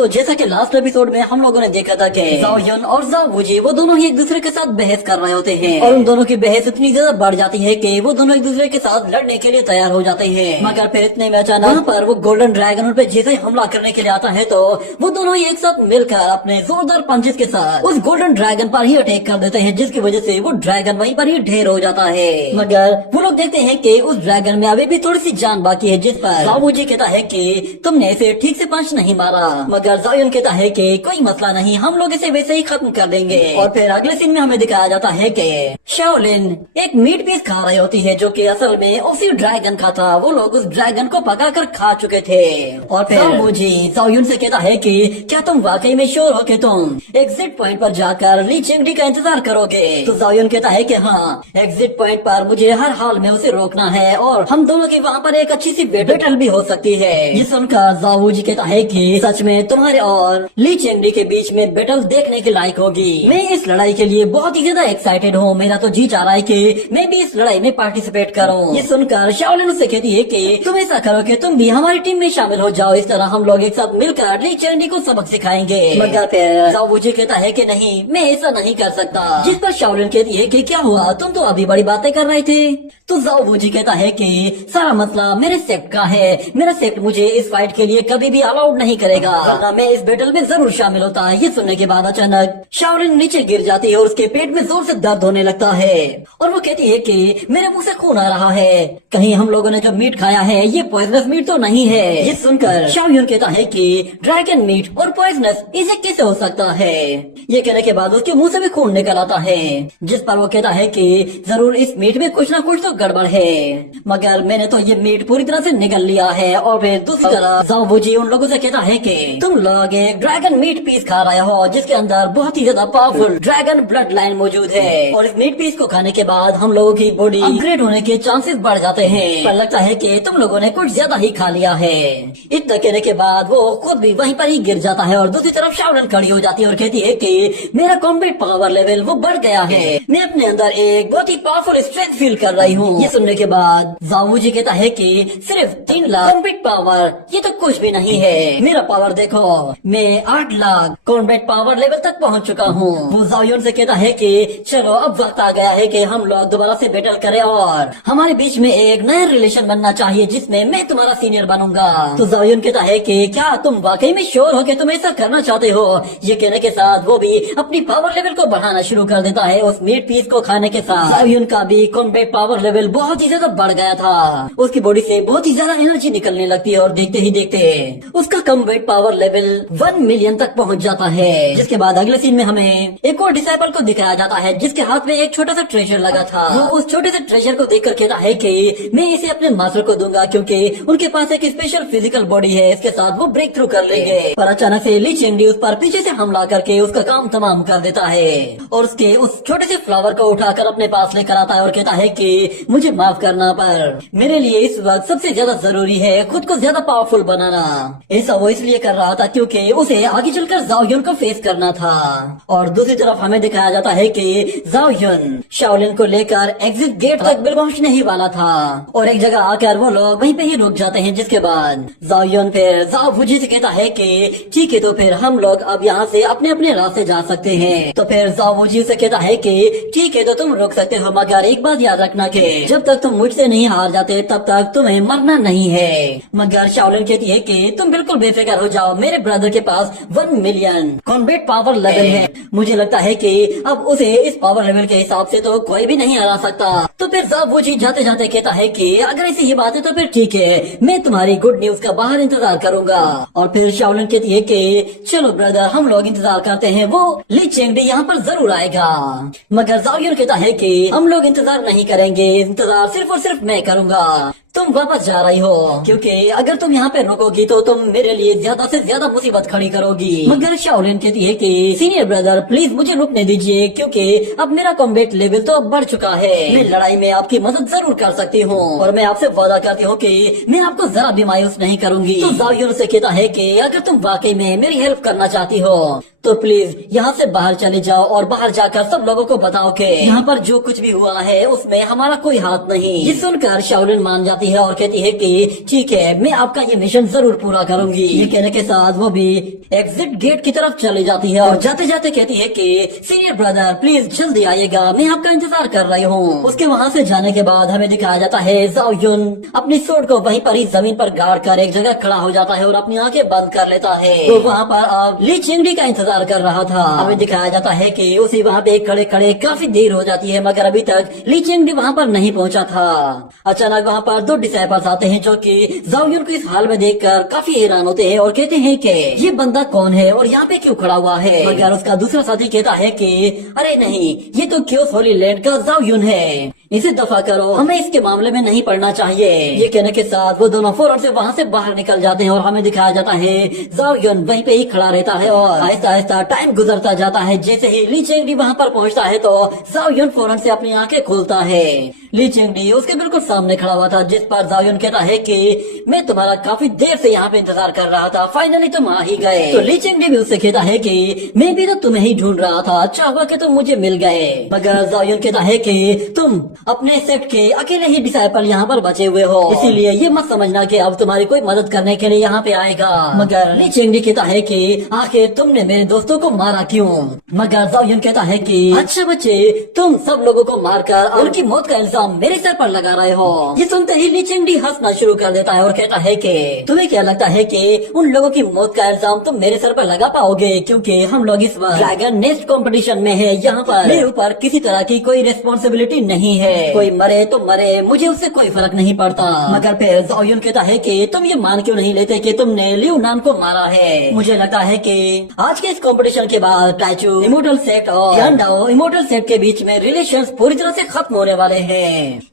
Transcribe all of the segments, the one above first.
तो जैसा कि लास्ट एपिसोड में हम लोगों ने देखा था कि जाओ युन और जाओ वूजी वो दोनों ही एक दूसरे के साथ बहस कर रहे होते हैं और उन दोनों की बहस इतनी ज्यादा बढ़ जाती है कि वो दोनों एक दूसरे के साथ लड़ने के लिए तैयार हो जाते हैं। मगर फिर इतने में अचानक वहाँ पर वो गोल्डन ड्रैगन उन पे जैसे ही हमला करने के लिए आता है तो वो दोनों ही एक साथ मिलकर अपने जोरदार पंचेस के साथ उस गोल्डन ड्रैगन पर ही अटैक कर देते हैं, जिसकी वजह से वो ड्रैगन वहीं पर ही ढेर हो जाता है। मगर वो लोग देखते हैं कि उस ड्रैगन में अभी भी थोड़ी सी जान बाकी है, जिस पर जाओ वूजी कहता है कि तुमने इसे ठीक से पंच नहीं मारा। मगर जाओ युन कहता है कि कोई मसला नहीं, हम लोग इसे वैसे ही खत्म कर देंगे। और फिर अगले सीन में हमें दिखाया जाता है कि शाओलिन एक मीट पीस खा रही होती है जो कि असल में उसी ड्रैगन का था। वो लोग उस ड्रैगन को पकाकर खा चुके थे। और फिर वूजी जाओ युन से कहता है कि क्या तुम वाकई में श्योर हो कि तुम एग्जिट पॉइंट पर जाकर ली चिंगडी का इंतजार करोगे? तो जाओ युन कहता है कि हाँ, एग्जिट पॉइंट पर मुझे हर हाल में उसे रोकना है और हम दोनों की वहाँ पर एक अच्छी सी बैटल भी हो सकती है। ये सुनकर जाओ वूजी कहता है कि सच में तुम्हारे और ली चिंगडी के बीच में बैटल देखने के लायक होगी। मैं इस लड़ाई के लिए बहुत ही ज्यादा एक्साइटेड हूँ। मेरा तो जी चाह रहा है कि मैं भी इस लड़ाई में पार्टिसिपेट करूँ। ये सुनकर शाओलिन उससे कहती है कि तुम ऐसा करो कि तुम भी हमारी टीम में शामिल हो जाओ, इस तरह हम लोग एक साथ मिलकर ली चिंगडी को सबक सिखाएंगे। मगर फिर जाओ वूजी कहता है कि नहीं, मैं ऐसा नहीं कर सकता। जिस पर शाओलिन कहती है कि क्या हुआ, तुम तो अभी बड़ी बातें कर रहे थे। तो जाओ वूजी कहता है कि सारा मसला मेरे सेक्ट का है, मेरा सेक्ट मुझे इस फाइट के लिए कभी भी अलाउड नहीं करेगा, वरना मैं इस बैटल में जरूर शामिल होता है। ये सुनने के बाद अचानक शाओलिन नीचे गिर जाती है और उसके पेट में जोर से दर्द होने लगता है और वो कहती है कि मेरे मुंह से खून आ रहा है, कहीं हम लोगों ने जो मीट खाया है ये पॉइजनस मीट तो नहीं है। ये सुनकर शाओलिन कहता है कि ड्रैगन मीट और पॉइजनस इसे कैसे हो सकता है। ये कहने के बाद उसके मुंह से भी खून निकल आता है, जिस पर वो कहता है कि जरूर इस मीट में कुछ न कुछ तो गड़बड़ है, मगर मैंने तो ये मीट पूरी तरह से निगल लिया है। और फिर दूसरी तरफ जाओ वूजी उन लोगों से कहता है कि तुम लोग एक ड्रैगन मीट पीस खा रहे हो जिसके अंदर बहुत ही ज्यादा पावरफुल ड्रैगन ब्लड लाइन मौजूद है और इस मीट पीस को खाने के बाद हम लोगों की बॉडी अपग्रेड होने के चांसेस बढ़ जाते हैं, पर लगता है कि तुम लोगों ने कुछ ज्यादा ही खा लिया है। इतना कहने के बाद वो खुद भी वहीं पर ही गिर जाता है और दूसरी तरफ शाओलिन खड़ी हो जाती है और कहती है कि मेरा कॉम्बैट पावर लेवल वो बढ़ गया है, मैं अपने अंदर एक बहुत ही पावरफुल स्ट्रेंथ फील कर रही हूँ। ये सुनने के बाद जाओ वूजी कहता है कि सिर्फ 3 लाख कॉम्बैट पावर ये तो कुछ भी नहीं है, मेरा पावर देखो, मैं 8 लाख कॉम्बैट पावर लेवल तक पहुँच चुका हूँ। वो जाओ युन से कहता है कि चलो अब वक्त आ गया है कि हम लोग दोबारा से बैटल करें और हमारे बीच में एक नया रिलेशन बनना चाहिए जिसमें मैं तुम्हारा सीनियर बनूंगा। तो जाओ युन कहता है कि क्या तुम वाकई में श्योर हो कि तुम ऐसा करना चाहते हो? ये कहने के साथ वो भी अपनी पावर लेवल को बढ़ाना शुरू कर देता है उस मीट पीस को खाने के साथ। जाओ युन का भी कॉम्बैट पावर लेवल बहुत ही ज्यादा बढ़ गया था, उसकी बॉडी से बहुत ही ज्यादा एनर्जी निकलने लगती है और देखते ही देखते उसका कॉम्बैट पावर लेवल 1 मिलियन तक पहुंच जाता है। जिसके बाद अगले सीन में हमें एक और डिसाइपल को दिखाया जाता है जिसके हाथ में एक छोटा सा ट्रेजर लगा था। वो उस छोटे से ट्रेजर को देखकर कहता है कि मैं इसे अपने मास्टर को दूंगा क्योंकि उनके पास एक स्पेशल फिजिकल बॉडी है, इसके साथ वो ब्रेक थ्रू कर लेंगे। पर अचानक से ली चिंगडी उस पर पीछे से हमला करके उसका काम तमाम कर देता है और उसके उस छोटे से फ्लावर को उठाकर अपने पास लेकर आता है और कहता है कि मुझे माफ करना, पर मेरे लिए इस वक्त सबसे ज्यादा जरूरी है खुद को ज्यादा पावरफुल बनाना। ऐसा वो इसलिए कर रहा था क्योंकि उसे आगे चलकर जाओ युन को फेस करना था। और दूसरी तरफ हमें दिखाया जाता है कि जाओ युन शाओलिन को लेकर एग्जिट गेट तक बिल्कुल पहुंचने ही वाला था और एक जगह आकर वो लोग वहीं पे ही रुक जाते हैं। जिसके बाद जाओ युन फिर जाओ वूजी से कहता है कि ठीक है, तो फिर हम लोग अब यहाँ से अपने अपने रास्ते जा सकते हैं। तो फिर जाओ वूजी से कहता है कि ठीक है, तो तुम रुक सकते हो, मगर एक बात याद रखना कि जब तक तुम मुझसे नहीं हार जाते तब तक तुम्हें मरना नहीं है। मगर शाओलिन कहती है कि तुम बिल्कुल बेफिक्र हो जाओ, मेरे ब्रदर के पास 1 मिलियन कॉम्बैट पावर लेवल है, मुझे लगता है कि अब उसे इस पावर लेवल के हिसाब से तो कोई भी नहीं हरा सकता। तो फिर जाओ वूजी जाते जाते कहता है कि अगर ऐसी ही बात है तो फिर ठीक है, मैं तुम्हारी गुड न्यूज का बाहर इंतजार करूंगा। और फिर शाओलिन कहती है कि चलो ब्रदर, हम लोग इंतजार करते हैं, वो ली चिंगडी यहाँ पर जरूर आएगा। मगर जाओ युन कहता है कि हम लोग इंतजार नहीं करेंगे, इंतजार सिर्फ और सिर्फ मैं करूंगा। तुम वापस जा रही हो क्योंकि अगर तुम यहाँ पे रुकोगी तो तुम मेरे लिए ज्यादा से ज्यादा मुसीबत खड़ी करोगी। मगर शाओलिन कहती है कि सीनियर ब्रदर प्लीज मुझे रुकने दीजिए क्योंकि अब मेरा कॉम्बैट लेवल तो अब बढ़ चुका है, मैं लड़ाई में आपकी मदद जरूर कर सकती हूँ और मैं आपसे वादा करती हूँ कि मैं आपको जरा भी मायूस नहीं करूंगी। तो जाओ युन से कहता है कि अगर तुम वाकई में मेरी हेल्प करना चाहती हो तो प्लीज यहाँ से बाहर चले जाओ और बाहर जाकर सब लोगों को बताओ कि यहाँ पर जो कुछ भी हुआ है उसमें हमारा कोई हाथ नहीं। ये सुनकर शाओलिन मान जाती है और कहती है कि ठीक है, मैं आपका ये मिशन जरूर पूरा करूंगी। ये कहने के साथ वो भी एग्जिट गेट की तरफ चली जाती है और जाते जाते कहती है कि सीनियर ब्रदर प्लीज जल्दी आइएगा, मैं आपका इंतजार कर रही हूँ। उसके वहाँ से जाने के बाद हमें दिखाया जाता है ज़ाओ युन अपनी सूट को वहीं पर ही जमीन पर गाड़ कर एक जगह खड़ा हो जाता है और अपनी आंखें बंद कर लेता है। तो वहाँ पर अब ली चिंगडी का इंतजार कर रहा था। हमें दिखाया जाता है कि उसे वहाँ पे खड़े खड़े काफी देर हो जाती है, मगर अभी तक ली चिंगडी वहाँ पर नहीं पहुँचा था। अचानक वहाँ पर दो डिसाइपल्स आते हैं जो कि ज़ाओ युन को इस हाल में देखकर काफी हैरान होते हैं और कहते हैं कि ये बंदा कौन है और यहाँ पे क्यों खड़ा हुआ है। मगर उसका दूसरा साथी कहता है कि अरे नहीं, ये तो क्योस होली लैंड का ज़ाओ युन है, इसे दफा करो, हमें इसके मामले में नहीं पड़ना चाहिए। ये कहने के साथ वो दोनों फौरन से वहाँ से बाहर निकल जाते हैं और हमें दिखाया जाता है ज़ाओ युन वहीं पे ही खड़ा रहता है और आहिस्ता आहिस्ता टाइम गुजरता जाता है। जैसे ही ली चिंगडी वहाँ पर पहुँचता है तो ज़ाओ युन फौरन से अपनी आंखें खोलता है। ली चिंगडी उसके बिल्कुल सामने खड़ा हुआ था, जिस पर ज़ाओ युन कहता है कि मैं तुम्हारा काफी देर से यहाँ पे इंतजार कर रहा था, फाइनली तुम आ ही गए। तो ली चिंगडी भी उससे कहता है कि मैं भी तो तुम्हें ही ढूंढ रहा था, अच्छा हुआ कि तुम मुझे मिल गए। मगर ज़ाओ युन कहता है कि तुम अपने सेट के अकेले ही डिसाइपल यहाँ पर बचे हुए हो, इसीलिए ये मत समझना कि अब तुम्हारी कोई मदद करने के लिए यहाँ पे आएगा। मगर ली चिंगडी कहता है कि आखिर तुमने मेरे दोस्तों को मारा क्यों। मगर ज़ाओ युन कहता है कि अच्छा बच्चे, तुम सब लोगों को मारकर उनकी मौत का इल्जाम मेरे सर पर लगा रहे हो। ये सुनते ही ली चिंगडी हंसना शुरू कर देता है और कहता है कि तुम्हें क्या लगता है कि उन लोगों की मौत का इल्जाम तुम मेरे सर पर लगा पाओगे, क्योंकि हम लोग इस बार ड्रैगन नेस्ट कंपटीशन में है, यहाँ पर मेरे ऊपर किसी तरह की कोई रिस्पॉन्सिबिलिटी नहीं है, कोई मरे तो मरे, मुझे उससे कोई फर्क नहीं पड़ता। मगर फिर ज़ाओ युन कहता है कि तुम ये मान क्यों नहीं लेते कि तुमने लियू नान को मारा है। मुझे लगता है कि आज के इस कंपटीशन के बाद टाइचू इमोर्टल सेट और यानडाओ इमोर्टल सेट के बीच में रिलेशंस पूरी तरह से खत्म होने वाले हैं।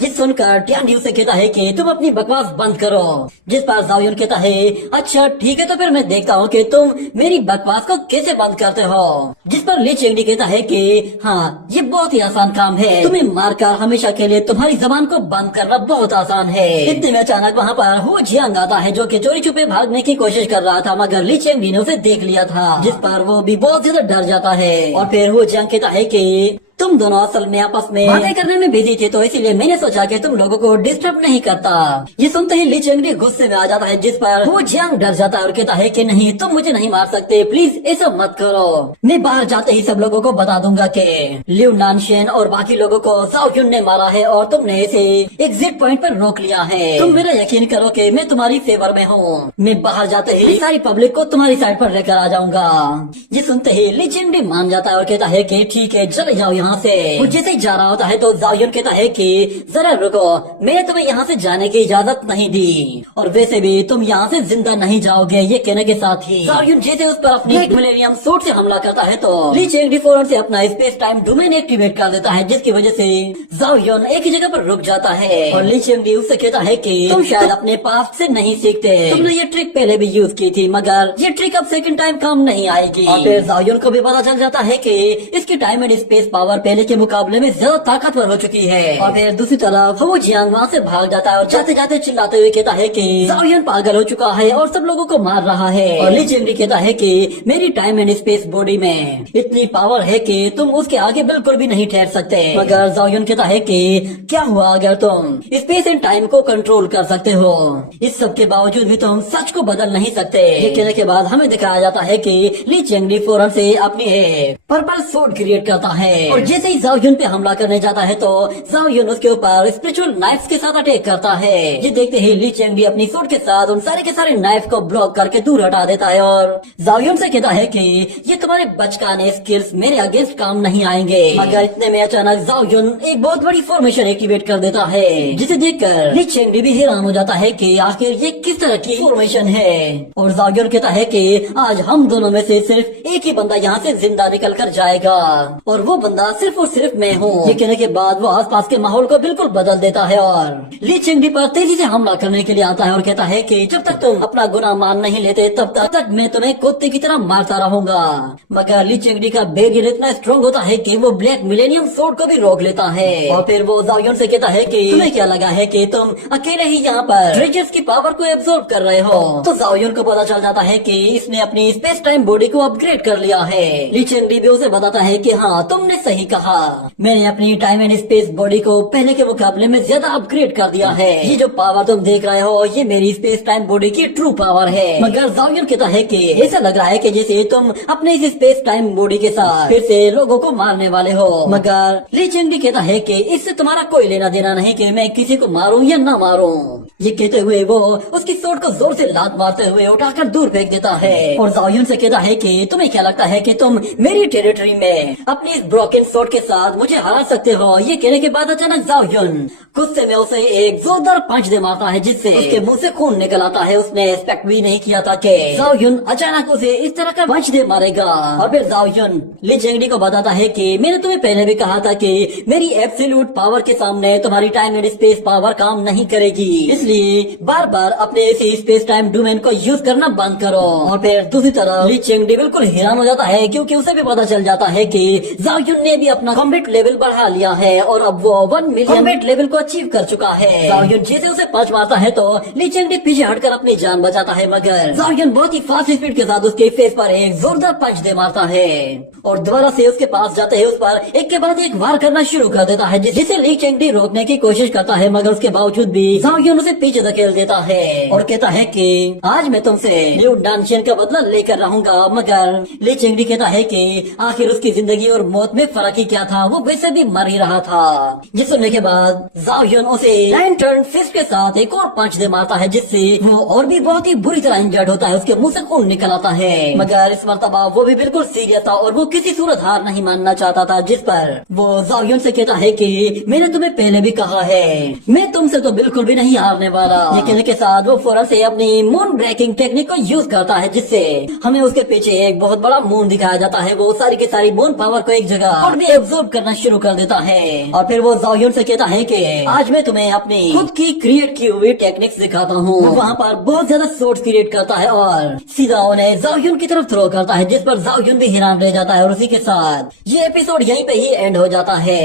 ये सुनकर टियानडी उसे कहता है कि तुम अपनी बकवास बंद करो, जिस पर ज़ाओ युन कहता है अच्छा ठीक है, तो फिर मैं देखता हूँ कि तुम मेरी बकवास को कैसे बंद करते हो। जिस पर ली चिंगडी कहता है कि हाँ, ये बहुत ही आसान काम है, तुम्हें मारकर हमेशा के लिए तुम्हारी जबान को बंद करना बहुत आसान है। इतने में अचानक वहाँ पर हो जियांग आता है जो कि चोरी छुपे भागने की कोशिश कर रहा था, मगर ली चिंगडी ने उसे देख लिया था, जिस पर वो भी बहुत ज्यादा डर जाता है। और फिर हो जियांग कहता है कि तुम दोनों असल में आपस में बातें करने में बिजी थे, तो इसलिए मैंने सोचा कि तुम लोगों को डिस्टर्ब नहीं करता। ये सुनते ही ली चिंगडी गुस्से में आ जाता है, जिस पर वो जियांग डर जाता है और कहता है कि नहीं, तुम मुझे नहीं मार सकते, प्लीज ऐसा मत करो, मैं बाहर जाते ही सब लोगों को बता दूंगा कि लियू नानशेन और बाकी लोगों को ज़ाओ युन ने मारा है और तुमने इसे एग्जिट पॉइंट पर रोक लिया है। तुम मेरा यकीन करो कि मैं तुम्हारी फेवर में हूँ, मैं बाहर जाते ही सारी पब्लिक को तुम्हारी साइड पर लेकर आ जाऊंगा। ये सुनते ही ली चिंगडी मान जाता है और कहता है कि ठीक है, चले जाओ यहाँ से। वो जैसे ही जा रहा होता है तो ज़ाओ युन कहता है कि जरा रुको, मैंने तुम्हें यहाँ से जाने की इजाजत नहीं दी, और वैसे भी तुम यहाँ से जिंदा नहीं जाओगे। ये कहने के साथ ही ज़ाओ युन जैसे उस पर अपनी मिलेनियम सूट से हमला करता है तो ली चिंगडी फौरन से अपना स्पेस टाइम डोमेन एक्टिवेट कर देता है, जिसकी वजह से ज़ाओ युन एक ही जगह पर रुक जाता है। और ली चिंगडी उससे कहता है कि तुम शायद अपने पास्ट से नहीं सीखते, तुमने ये ट्रिक पहले भी यूज की थी, मगर ये ट्रिक अब सेकंड टाइम काम नहीं आएगी। और फिर ज़ाओ युन को भी पता चल जाता है कि इसकी टाइम एंड स्पेस पावर पहले के मुकाबले में ज्यादा ताकतवर हो चुकी है। और फिर दूसरी तरफ वो जियांग वहाँ से भाग जाता है और जाते जाते चिल्लाते हुए कहता है कि ज़ाओ युन पागल हो चुका है और सब लोगों को मार रहा है। और ली चिंगडी कहता है कि मेरी टाइम एंड स्पेस बॉडी में इतनी पावर है कि तुम उसके आगे बिल्कुल भी नहीं ठहर सकते। मगर ज़ाओ युन कहता है कि क्या हुआ अगर तुम स्पेस एंड टाइम को कंट्रोल कर सकते हो, इस सब के बावजूद भी तुम सच को बदल नहीं सकते। ये कहने के बाद हमें दिखाया जाता है कि ली चिंगडी फौरन से अपनी पर्पल सूट क्रिएट करता है और जैसे ही ज़ाओ युन पे हमला करने जाता है तो ज़ाओ युन उसके ऊपर स्पिरिचुअल नाइफ्स के साथ अटैक करता है। ये देखते ही ली चिंगडी अपनी सूट के साथ उन सारे के सारे नाइफ को ब्लॉक करके दूर हटा देता है और ज़ाओ युन से कहता है कि ये तुम्हारे बचकाने स्किल्स मेरे अगेंस्ट काम नहीं आएंगे। मगर इतने में अचानक ज़ाओ युन एक बहुत बड़ी फॉर्मेशन एक्टिवेट कर देता है, जिसे देखकर ली चिंगडी भी हैरान हो जाता है कि आखिर ये किस तरह की फॉर्मेशन है। और ज़ाओ युन कहता है कि आज हम दोनों में से सिर्फ एक ही बंदा यहाँ से जिंदा निकल कर जाएगा, और वो बंदा सिर्फ और सिर्फ मैं हूँ। ये कहने के बाद वो आसपास के माहौल को बिल्कुल बदल देता है और ली चिंगडी पर तेजी से हमला करने के लिए आता है और कहता है कि जब तक तुम अपना गुनाह मान नहीं लेते तब तक मैं तुम्हें कुत्ते की तरह मारता रहूंगा। मगर ली चिंगडी का बैरियर इतना स्ट्रॉन्ग होता है कि वो ब्लैक मिलेनियम सोर्ड को भी रोक लेता है और फिर वो ज़ाओ युन से कहता है कि तुम्हें क्या लगा है कि तुम अकेले ही यहाँ पर ट्रेजर्स की पावर को एब्जॉर्ब कर रहे हो। तो ज़ाओ युन को पता चल जाता है कि इसने अपनी स्पेस टाइम बॉडी को अपग्रेड कर लिया है। ली चिंगडी भी उसे बताता है कि हाँ तुमने सही कहा, मैंने अपनी टाइम एंड स्पेस बॉडी को पहले के मुकाबले में ज्यादा अपग्रेड कर दिया है। ये जो पावर तुम देख रहे हो ये मेरी स्पेस टाइम बॉडी की ट्रू पावर है। मगर ज़ाओ युन कहता है कि ऐसा लग रहा है कि जैसे तुम अपने इस स्पेस टाइम बॉडी के साथ फिर से लोगों को मारने वाले हो। मगर ली चिंगडी कहता है कि इससे तुम्हारा कोई लेना देना नहीं कि मैं किसी को मारूं या ना मारूं। ये कहते हुए वो उसकी सोट को जोर से लात मारते हुए उठाकर दूर फेंक देता है और ज़ाओ युन से कहता है कि तुम्हें क्या लगता है कि तुम मेरी टेरिटरी में अपनी इस ब्रोकन सोट के साथ मुझे हरा सकते हो। ये कहने के बाद अचानक ज़ाओ युन गुस्से में उसे एक जोरदार पंच दे मारता है जिससे उसके मुंह से खून निकल आता है। उसने एक्सपेक्ट भी नहीं किया था कि ज़ाओ युन अचानक उसे इस तरह का पंच दे मारेगा। और फिर ज़ाओ युन ली चिंगडी को बताता है कि मैंने तुम्हें पहले भी कहा था कि मेरी एब्सोल्यूट पावर के सामने तुम्हारी टाइम एंड स्पेस पावर काम नहीं करेगी, इसलिए बार बार अपने इसी स्पेस टाइम डोमेन को यूज करना बंद करो। और फिर दूसरी तरफ ली चिंगडी बिल्कुल हैरान हो जाता है क्योंकि उसे भी पता चल जाता है कि ज़ाओ युन ने भी अपना कॉम्बैट लेवल बढ़ा लिया है और अब वो 1 मिलियन कॉम्बैट लेवल को अचीव कर चुका है। ज़ाओ युन जैसे उसे पंच मारता है तो ली चिंगडी पीछे हटकर अपनी जान बचाता है, मगर ज़ाओ युन बहुत ही फास्ट स्पीड के साथ उसके फेस पर एक जोरदार पंच दे मारता है और दोबारा से उसके पास जाते ही उस पर एक के बाद एक वार करना शुरू कर देता है जिसे ली चिंगडी रोकने की कोशिश करता है, मगर उसके बावजूद भी ज़ाओ युन उसे पीछे धकेल देता है और कहता है कि आज मैं तुमसे लिu डानशियन का बदला लेकर रहूंगा। मगर ली चिंगडी कहता है कि आखिर उसकी जिंदगी और मौत में फर्क ही क्या था, वो वैसे भी मर ही रहा था। ये सुनने के बाद ज़ाओ युन उसे लैंटर्न फिस्ट के साथ एक और पंच दे मारता है जिससे वो और भी बहुत ही बुरी तरह इंजर्ड होता है, उसके मुंह से खून निकल आता है। मगर इस मर्तबा वो भी बिल्कुल सीरियस था और वो किसी सूरत हार नहीं मानना चाहता था, जिस पर वो ज़ाओ युन से कहता है कि मैंने तुम्हें पहले भी कहा है मैं तुमसे तो बिल्कुल भी नहीं हारने वाला। ये कहने के साथ वो फौरन से अपनी मून ब्रेकिंग टेक्निक को यूज करता है जिससे हमें उसके पीछे एक बहुत बड़ा मून दिखाया जाता है। वो सारी की सारी मून पावर को एक जगह और भी एब्जॉर्ब करना शुरू कर देता है और फिर वो ज़ाओ युन से कहता है कि आज मैं तुम्हें अपनी खुद की क्रिएट की हुई टेक्निक्स दिखाता हूँ। वहाँ पर बहुत ज्यादा सोर्स क्रिएट करता है और सीधा उन्हें ज़ाओ युन की तरफ थ्रो करता है, जिस पर ज़ाओ युन भी हैरान रह जाता है और उसी के साथ ये एपिसोड यहीं पे ही एंड हो जाता है।